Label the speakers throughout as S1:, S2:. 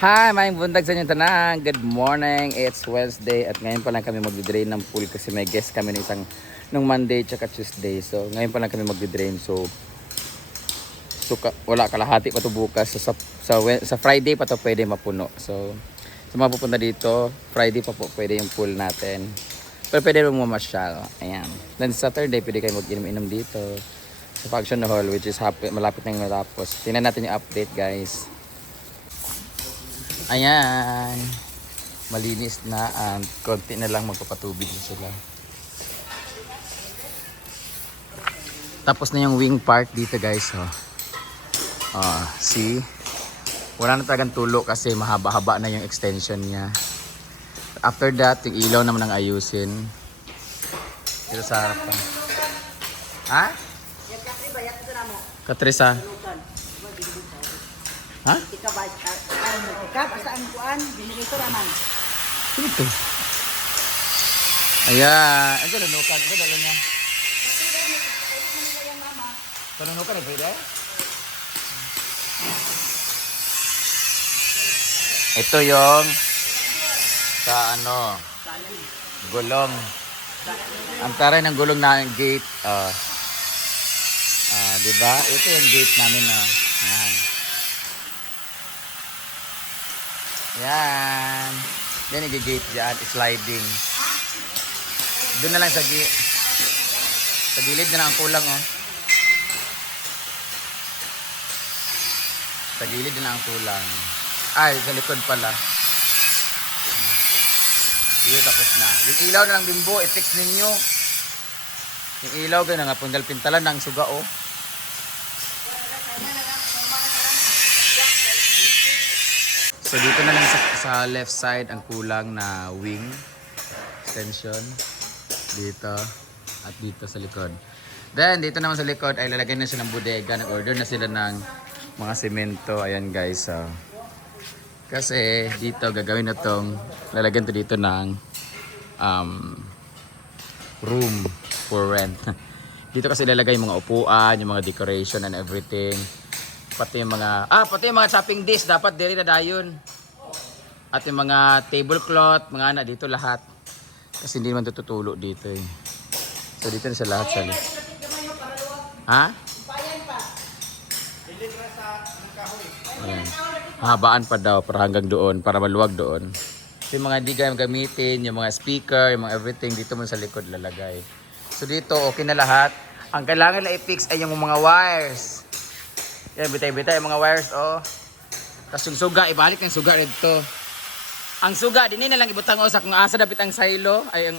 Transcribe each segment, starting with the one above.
S1: Hi, may bundag sa inyo tanan. Good morning. It's Wednesday at ngayon pa lang kami magdi-drain ng pool kasi may guest kami ng isang nung Monday tsaka Tuesday. So, ngayon pa lang kami magdi-drain. So, so ka, wala kalahati pa to bukas. So, sa, sa, sa Friday pa to pwede mapuno. So, sa mga pupunta dito, Friday pa po pwede yung pool natin. Pero pwede rin mamasyal. Ayan. Then Saturday, pwede kayo mag-inom-inom dito. Sa function hall, which is happy, malapit na yung matapos. Tingnan natin yung update, guys. Ayan. Malinis na and konti na lang magpapatubig na sila. Tapos na yung wing part dito guys. Oh. Oh, see? Wala na talagang tulo kasi mahaba-haba na yung extension niya. After that, yung ilaw naman ang ayusin. Dito sa harapan. Ha? Katrisa. Ha?
S2: Ika ba? Ika, basta ang kuan, binigay ko naman.
S1: Sino to? Ayan. Ang gano'n, nukan. Ito dala niya. Tanong nukan, nagpwede? Ito yung sa ano, gulong. Ang taray ng gulong na gate. ah ah, di ba? Ito yung gate namin na. Yan. Yan. Yan yung gate dyan, sliding. Doon na lang sa gi sa gilid na lang ang kulang oh. Sa gilid na lang ang kulang. Ay, sa likod pala. Dito tapos na. Yung ilaw na lang bimbo, i-fix ninyo. Yung ilaw ganun nga pundal pintalan ng suga oh. So dito na lang sa, sa left side ang kulang na wing extension dito at dito sa likod. Then dito naman sa likod ay lalagyan na siya ng bodega. Nag-order na sila ng mga semento. Ayan guys. So. Kasi dito gagawin na tong lalagyan to dito ng um, room for rent. dito kasi lalagay yung mga upuan, yung mga decoration and everything. Pati yung mga ah pati yung mga chopping dish dapat diri na dayon. At yung mga tablecloth, mga anak dito lahat. Kasi hindi naman tututulo dito eh. So dito na sa lahat sa Ha? Ayan. Habaan pa daw para hanggang doon, para maluwag doon. So, yung mga di kaya gamitin, yung mga speaker, yung mga everything, dito mo sa likod lalagay. So dito, okay na lahat. Ang kailangan na i-fix ay yung mga wires. Yan, bitay-bitay yung mga wires, oh. Tapos yung suga, ibalik ng suga dito. Ang suga, din na lang ibutang usa kung asa dapat ang silo ay ang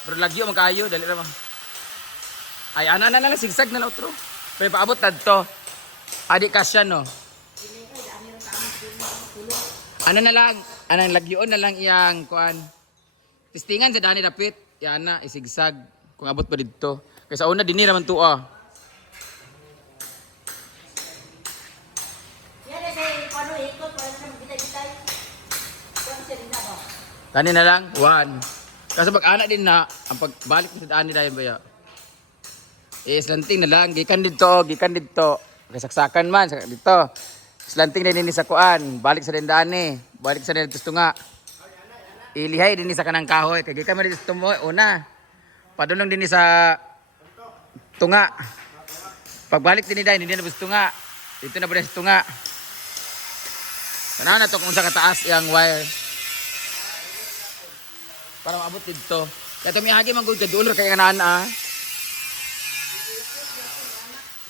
S1: Pero lagyo magkayo dali ra ma. Ay ana na lang sigsag na lang otro. Pero paabot tadto. Adi kasya no. Ano na lang, anang lagyoon na lang iyang kuan. Tistingan sa dani dapit. Yan na isigsag kung abot pa didto. Kaysa una dinhi naman
S2: sa bitay-bitay. Kuan siya rin na
S1: lang, one. Kasi pag anak din na, ang pagbalik sa dani dahil ba ya? Eh, slanting na lang, gikan dito, gikan dito. Kasaksakan man, sa dito. Slanting na din sa kuan, balik sa dindani, balik sa dito tunga. Ilihay din sa kanang kahoy, kay gikan man dito tumo, una. Padulong din sa tunga. Pagbalik din dahil hindi na bus tunga. Dito na ba sa tunga. Tanaw na to kung sa kataas yung wire para maabot dito. Kaya tumihagi man gud ka dulo kay kanaan ah.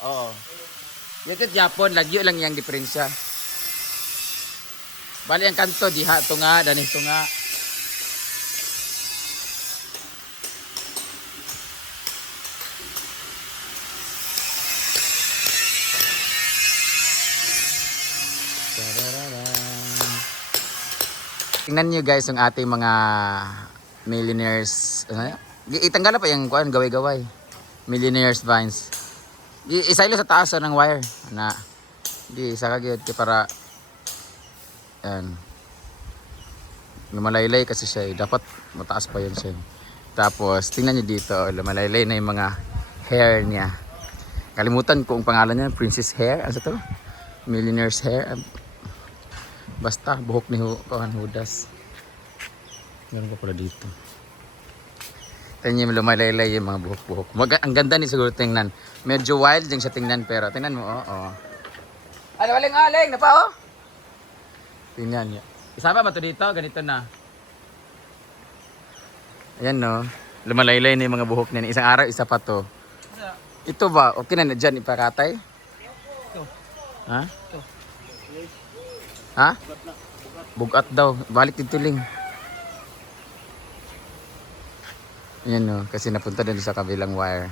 S1: Oo. Dito Japon, lagyo lang yang diferensya. Bali ang kanto diha to nga, dani Tingnan niyo guys yung ating mga millionaires. Ano? Itanggal pa yung kuan gaway-gaway. Millionaires vines. Isailo sa taas oh, ng wire. Na. Di isa ka gyud kay para yan. Lumalaylay kasi siya eh. Dapat mataas pa yun siya. Tapos tingnan niyo dito, lumalaylay na yung mga hair niya. Kalimutan ko ang pangalan niya, Princess Hair. Ano to? Millionaire's hair. Basta, buhok ni Kuhan Hudas. Meron ko pala dito. Tingnan niyo lumalaylay yung mga buhok-buhok. Ang ganda ni siguro tingnan. Medyo wild din siya tingnan pero tingnan mo, oo. Oh, Aling, aling, aling, na pa oh. Tingnan niyo. Isama ba to dito? Ganito na. Ayan no. Lumalaylay na yung mga buhok niya. Isang araw, isa pa to. Ito ba? Okay na na dyan ipakatay? Ha? Ha? Bugat daw. Balik dito ling. Ayan no. Kasi napunta din sa kabilang wire.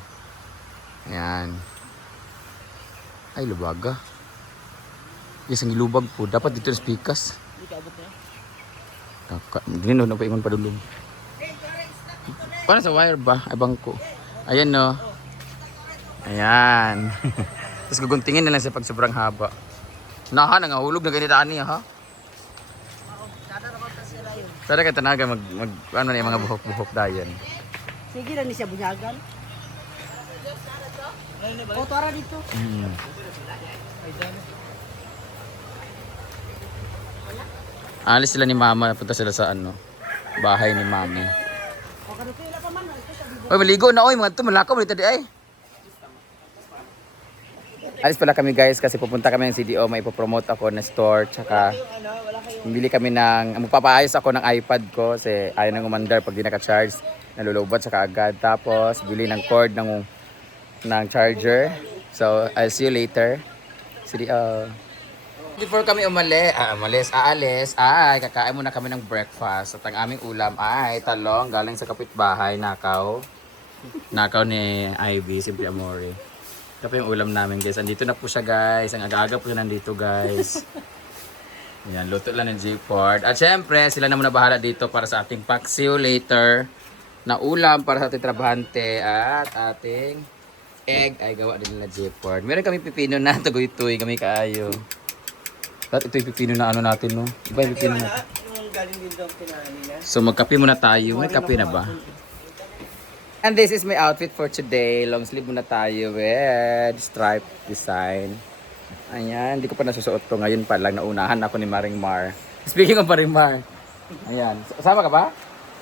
S1: Ayan. Ay, lubaga. Yes, ang ilubag po. Dapat dito na spikas. Kaka, ganun na pa ingon pa dulong. Paano sa wire ba? Ay, bangko. Ayan no. Ayan. Tapos guguntingin na lang sa pag sobrang haba. Naha, nangahulog na ganito ani ha. Pero kaya tanaga mag, mag ano yung mga buhok-buhok dayan.
S3: Sige lang ni siya bunyagan. O, tara dito.
S1: Mm. Alis sila ni mama, punta sila sa ano, bahay ni mami. Oy, maligo na oy, mga to, malakaw dito di ay. Alis pala kami guys kasi pupunta kami ng CDO, may ipopromote ako na store, tsaka bili kami ng, magpapaayos ako ng iPad ko kasi ayaw nang umandar pag di naka-charge, nalulubat sa kaagad. Tapos, bili ng cord ng, ng charger. So, I'll see you later. CDO. Before kami umali, ah, umalis, aalis, ay, kakain muna kami ng breakfast. At ang aming ulam ay talong galing sa kapitbahay, nakaw. Nakaw ni Ivy, Simple Amore. Ito yung ulam namin guys. Andito na po siya guys. Ang aga-aga po siya nandito guys. Yan, luto lang ng J-Port. At syempre, sila na muna bahala dito para sa ating paksiw later na ulam para sa ating trabahante at ating egg ay gawa din nila J-Port. Meron kami pipino na tagoy-tuy kami kaayo. At ito yung pipino na ano natin no. Iba yung pipino
S3: nila.
S1: So magkape muna tayo. May kape na ba? And this is my outfit for today. Long sleeve muna tayo with stripe design. Ayan, hindi ko pa nasusuot to. Ngayon pa lang, naunahan ako ni Maring Mar. Speaking of Maring Mar, ayan, sama ka ba?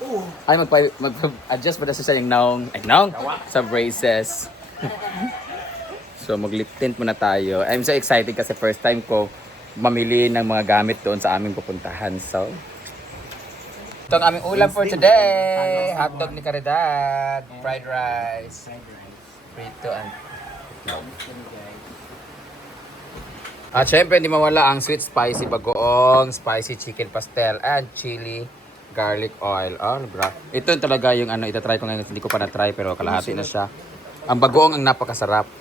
S3: Oo.
S1: Ay, magpa- mag-adjust pa na sa yung naong, ay naong, sa braces. so, mag-lip tint muna tayo. I'm so excited kasi first time ko mamili ng mga gamit doon sa aming pupuntahan. So, ito ang aming ulam for today. Hotdog ni Caridad, fried rice, prito and At syempre, hindi mawala ang sweet spicy bagoong, spicy chicken pastel, and chili garlic oil. Oh, bra. Ito yung talaga yung ano, itatry ko ngayon. Hindi ko pa na-try pero kalahati na siya. Ang bagoong ang napakasarap.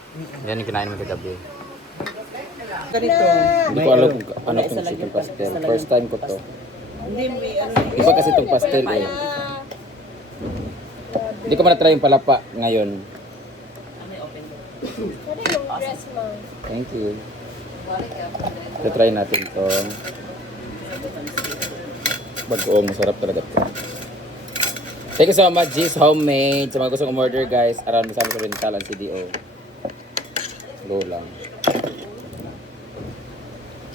S1: Yan yung kinain mo kagabi.
S3: Ganito.
S1: Hindi ko alam kung ano itong chicken pastel. First time ko to.
S3: Hindi, may ano.
S1: Iba kasi itong pastel eh. Hindi ko pa na-try yung palapa ngayon. Thank you. Try natin to. Bagoong masarap talaga to. Thank you so much, G's Homemade. Sa mga gustong umorder guys, around Misamis Oriental ang CDO. Go lang.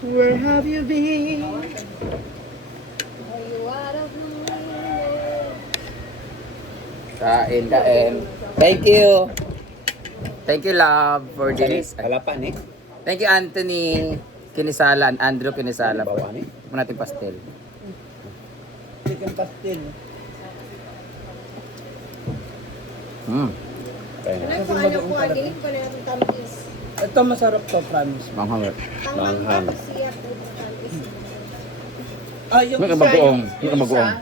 S3: Where have you been?
S1: Kain, kain. Thank you. Thank you, love, for this.
S4: Halapan eh.
S1: Thank you, Anthony Kinisalan. Andrew Kinisalan.
S4: Bawa ni.
S1: Ito natin pastel.
S3: Chicken pastel.
S1: Mm.
S4: Kaya na.
S3: Kasi madoong tamis. Ito masarap to, promise.
S1: Manghang.
S4: Manghang.
S3: Ah, yung
S1: May
S3: isa,
S1: kabagoong.
S3: yung-
S1: May
S3: yung
S1: kabagoong.
S3: isa,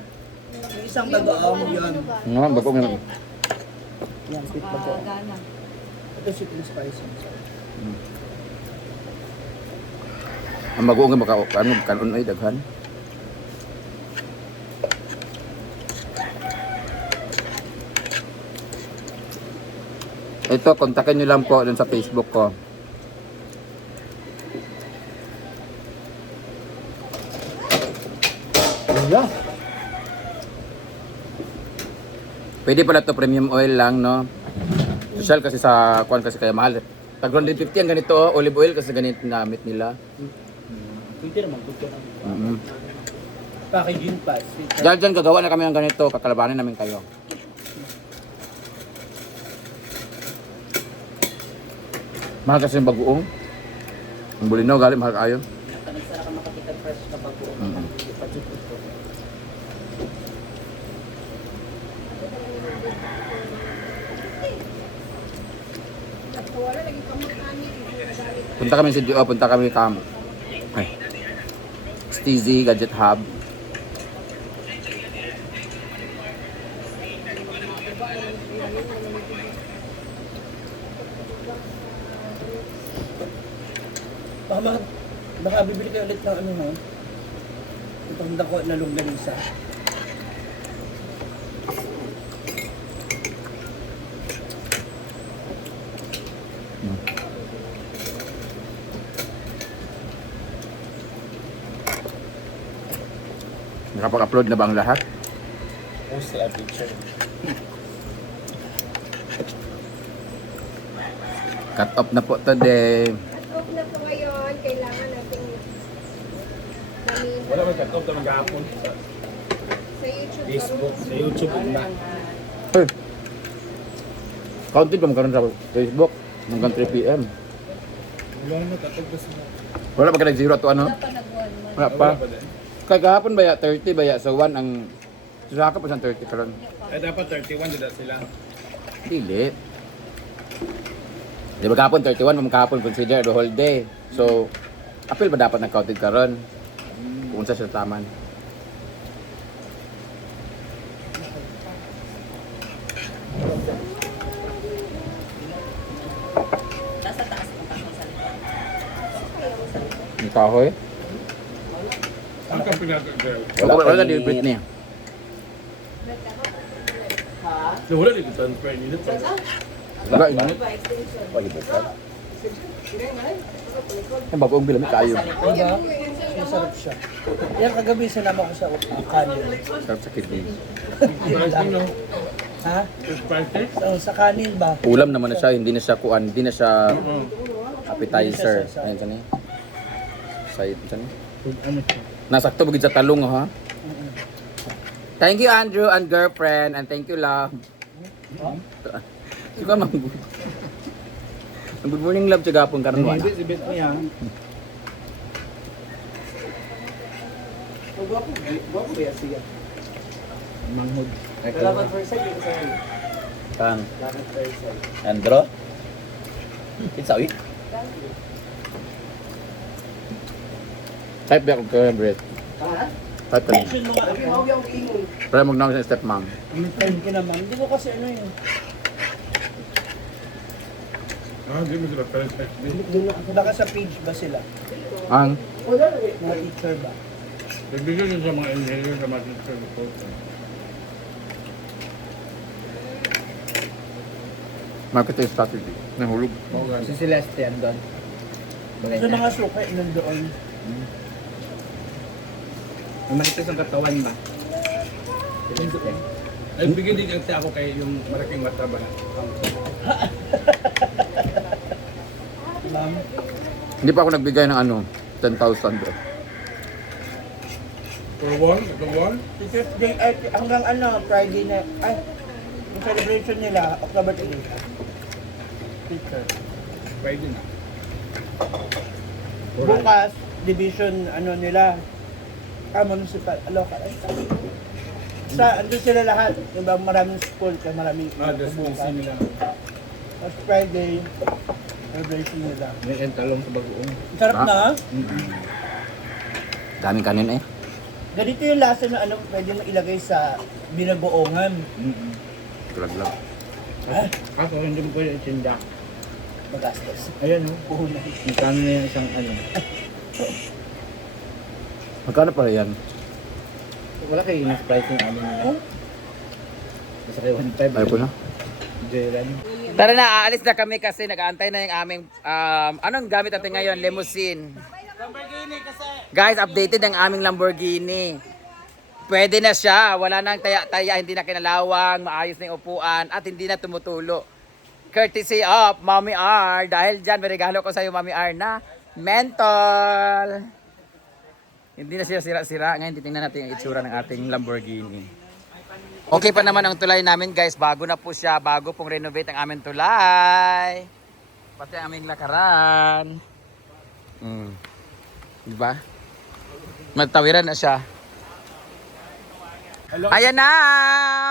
S3: Yung isang bagoong yun.
S1: Nga, bagoong yun.
S3: Yan, sweet bagoong. Ito sweet and spicy.
S1: Ang bagoong yung baka, ano, kanon ay daghan. Ito, kontakin nyo lang po dun sa Facebook ko. Pwede pala to premium oil lang, no? Social kasi sa kuan kasi kaya mahal. Tag 150 ang ganito, oh, olive oil kasi ganito gamit nila.
S3: Pwede naman, pwede naman.
S1: Mm-hmm.
S3: Packaging pa.
S1: Dahil dyan gagawa na kami ng ganito, kakalabanin namin kayo. Mahal kasi yung bagoong. Ang bulinaw, galing mahal kayo.
S3: Nagsara ka makakita fresh na bago.
S1: Mm-mm. Punta kami sa DO, punta kami kam. Ay. Steezy Gadget Hub.
S3: Baka, baka, bibili kayo ulit ng ano ha? Itong dako na longganisa.
S1: Nakapag-upload na ba ang lahat?
S4: Post a picture.
S1: Cut off na po today.
S5: At off na po ngayon, kailangan nating gamitin
S4: Wala may cut-off na maghapon sa
S5: YouTube.
S4: Facebook, sa YouTube na.
S1: Hey. Counted pa magkaroon sa Facebook hanggang 3 p.m.
S4: Wala na.
S1: Wala pa ka nag-zero to ano? Wala pa.
S4: Wala pa din.
S1: Kagahapon ba ya 30 ba ya so 1 ang Saka pa siyang 30 karon.
S4: Eh dapat 31 dito sila.
S1: Dili. Di ba kahapon 31 mo kahapon consider the whole day. So apil ba dapat nag-counted karon? Kung sa siya taman.
S2: Nasa taas mo pa sa likod.
S1: Ang kahoy.
S4: Ang kang pinag-girl.
S1: Wala wala na din Britney.
S4: So wala dito transfer nila.
S1: Wala init. Ang bagoong bilang kayo.
S3: Masarap siya. Yan kagabi sinama ko sa kanin.
S1: Sarap sa kidney.
S4: Ano?
S3: Ha? So, sa kanin ba?
S1: Ulam naman na siya, hindi na siya kuan, hindi na siya appetizer. Ayun sa ni. Side sa ni.
S3: Ano?
S1: Nasakto bugid sa talong ha. Thank you Andrew and girlfriend and thank you love. Suka man. Good morning love sa gapon karon wala.
S3: Ibit mo yan. Gwapo, gwapo ba siya?
S1: Manghod.
S3: Kalaban first side, yung kasama.
S1: Kang
S3: Kalaban first side.
S1: Andro. It's out. Type back ko Brett.
S3: Ha?
S1: Type
S3: yung ingol.
S1: Pero magnaw sa step mom.
S3: Time naman. Hindi ko kasi ano yun.
S4: Ah, hindi mo sila time.
S3: Wala ka sa page ba sila?
S1: Ang
S3: Wala na eh. Mga teacher ba?
S4: Nagbigay yun sa mga engineer sa mga teacher report.
S1: marketing strategy. Nahulog.
S3: Si Celeste yan doon. Sa mga suka, nandoon.
S6: Manitis ang katawan ba?
S4: Ay, bigyan din kasi ako kay yung malaking mata ba.
S3: Ma'am.
S1: Hindi pa ako nagbigay ng ano, 10,000 bro.
S4: For one? For one?
S3: Teacher's Day, ay, hanggang ano, Friday na, ay, yung celebration nila, October 3. Teacher.
S4: Pwede na.
S3: Bukas, division, ano nila, ah, municipal, local, ay, ko. Sa, andun sila lahat, yung ba, maraming school, kaya maraming
S4: Ah, that's easy nila.
S3: Tapos Friday, celebration nila.
S6: May yung talong sa bagoong.
S3: Ang Sarap
S1: Ah.
S3: na, ha?
S1: Daming kanin eh.
S3: Ganito yung lasa na ano, pwede mo ilagay sa binagoongan.
S1: Tulag lang.
S6: Kaso hindi mo pwede itinda.
S3: Magastos.
S6: Ayan o.
S3: Puhunan.
S6: Magkano na yung isang ano.
S1: Magkano pa yan?
S6: Wala kayo yung price yung ano nila. Basta kayo 1.5.
S1: Ayaw ko na.
S6: Jairan.
S1: Tara na, aalis na kami kasi nag-aantay na yung aming, um, anong gamit natin ngayon? Limousine. Guys, updated ang aming Lamborghini. Pwede na siya, wala nang taya-taya, hindi na kinalawang, maayos na yung upuan, at hindi na tumutulo. Courtesy of Mommy R. Dahil dyan, may regalo ko sa iyo, Mommy R, na mentol. Hindi na siya sira-sira. Ngayon, titingnan natin ang itsura ng ating Lamborghini. Okay pa naman ang tulay namin, guys. Bago na po siya. Bago pong renovate ang aming tulay. Pati ang aming lakaran. Mm. Diba? Magtawiran na siya. Ayan na!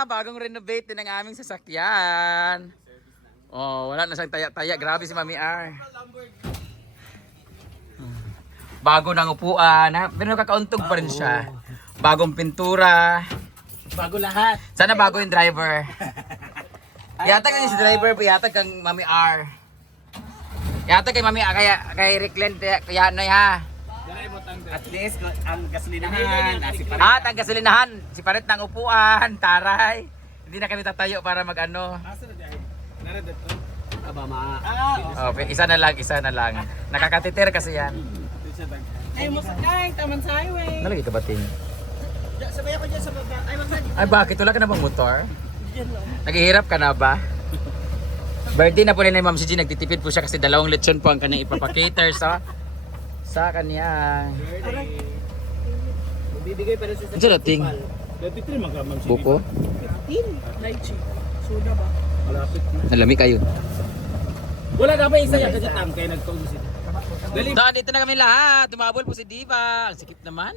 S1: Bagong renovate din ang aming sasakyan. Oh, wala na siyang taya-taya. Grabe si Mami R. Bago ng upuan. Ha? Pero nakakauntog pa rin siya. Bagong pintura.
S3: Bago lahat.
S1: Sana bago yung driver. Yata kang si driver, yata kang Mami R. Yata kay Mami R, kaya kay Ricklen, kaya ano ha.
S3: At least ang gasolinahan, si
S1: At ang gasolinahan, si parit ng upuan, taray. Hindi na kami tatayo para mag ano.
S3: Aba ma.
S1: Oh, isa na lang, isa na lang. Nakakatiter kasi yan.
S3: Ay mo taman sa highway.
S1: Nalagi ka ba, Ting?
S3: Sabay ako dyan sa baba. Ay magsan.
S1: Ay, bakit? Wala ka na bang motor? Naghihirap ka na ba? Birthday na po nila ni Ma'am si G. Nagtitipid po siya kasi dalawang lechon po ang kanyang ipapakater sa sa kanya.
S3: Bibigay pa rin sa
S1: Ano siya dating?
S3: Dati trim magkamam
S1: Buko?
S3: Tin, lychee. Soda ba? Malapit na.
S1: Nalami kayo.
S3: Wala na ba isa yan kasi tam sila. Dali.
S1: So, dito na kami lahat. Tumabol po si Diva. Ang sikip naman.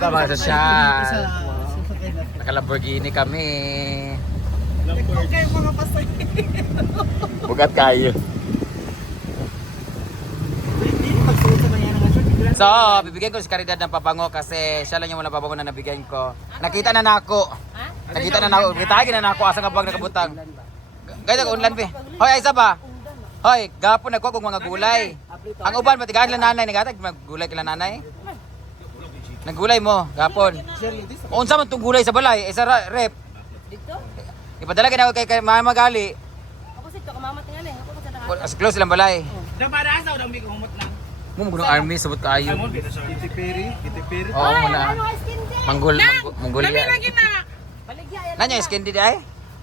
S1: Pa mga sosyal? Naka-Lamborghini kami.
S3: Kayo mga pasay.
S1: Bugat kayo. So, bibigyan ko si Caridad ng pabango kasi siya lang yung wala pabango na nabigyan ko. Nakita na nako. Nakita na nako. Kita na nako asa nga bag nakabutang. Gaya ko unlan pe. Hoy, ay isa ba? Hoy, gapon nagkuha kong mga gulay. Ang uban matigaan lang nanay nagatag mag gulay kila nanay. Naggulay mo, gapon. Unsa man tong gulay sa balay? Isa ra rep.
S2: Dito?
S1: Ipadala kay kay kay Mama Magali.
S2: Ako si Tok, mama tingnan eh. Ako sa daka.
S1: As close silang balay.
S3: Naparasa daw mi humot na.
S1: Mo mo army subot kaayo.
S3: Peri.
S1: Oo,
S2: Ay,
S1: muna.
S2: ano?
S1: Manggol, manggol, Mongolia.
S2: Baligya yan.
S1: Nanya skin di ay?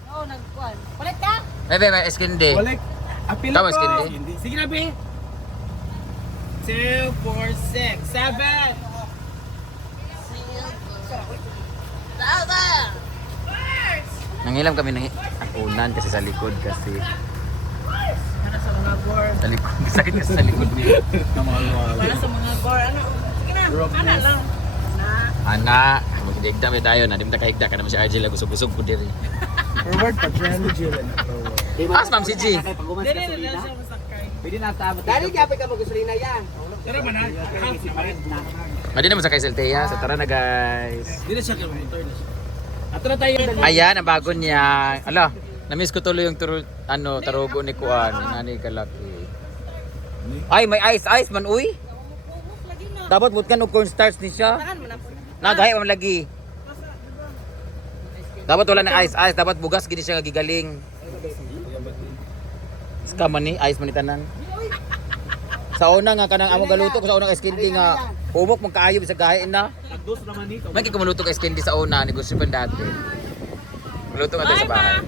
S2: Oo, nagkuhan. Palit ka?
S1: Bebe, skin di.
S3: Balik. Apil
S1: Tama,
S3: ko.
S1: Skindy.
S3: Sige na, be. 2, 4, 6, 7.
S1: Nangilam kami ng unan kasi sa likod kasi
S3: Para sa mga board.
S1: sa likod sakit kasi sa likod niya.
S3: Para sa mga board. Ano? Sige na, ana lang. Na.
S1: Ana, magdigda ba tayo na di ta kahigda ka naman si RJ lang gusog-gusog ko diri.
S3: Forward pa dyan.
S1: Pas ma'am si G.
S3: Dili na lang siya masakay.
S6: Pwede na tabot.
S3: Dali kapit ka mag-gasolina yan. Tara ba na?
S1: Madi naman sa kay Celtea. So tara na guys.
S3: Dili siya kay motor na siya. Ato na tayo.
S1: Ayan ang bago niya. Ala, na-miss ko tuloy yung ano, tarugo ni Kuan, nani kalaki. Ay, may ice ice man uy. Dapat butkan og cornstarch ni siya. Nagahay man lagi. Dapat wala na ice ice, dapat bugas gini siya nga gigaling. Scam man ni ice man ni tanan. Sa una nga kanang amo galuto ko sa una ka skindi nga humok man kaayo sa gahin na.
S3: Dos naman ni.
S1: May kikamaluto ka skindi sa una, negosyo pa dati. Maluto nga tayo sa bahay.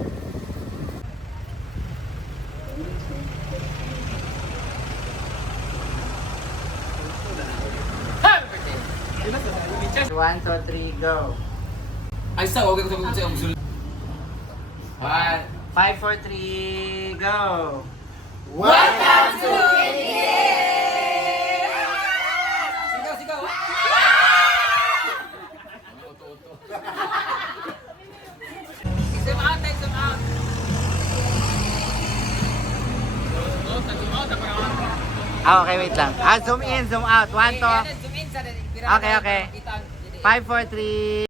S3: One, two, three, go.
S1: Ay, sa okay ko sa mga. One.
S3: Five, four, three, go.
S1: Sigaw, sigaw. Zoom out, tayo, zoom out.
S3: Ah, okay, wait lang. Ah, zoom in, zoom out. One, two. Okay, okay. Five, four, three.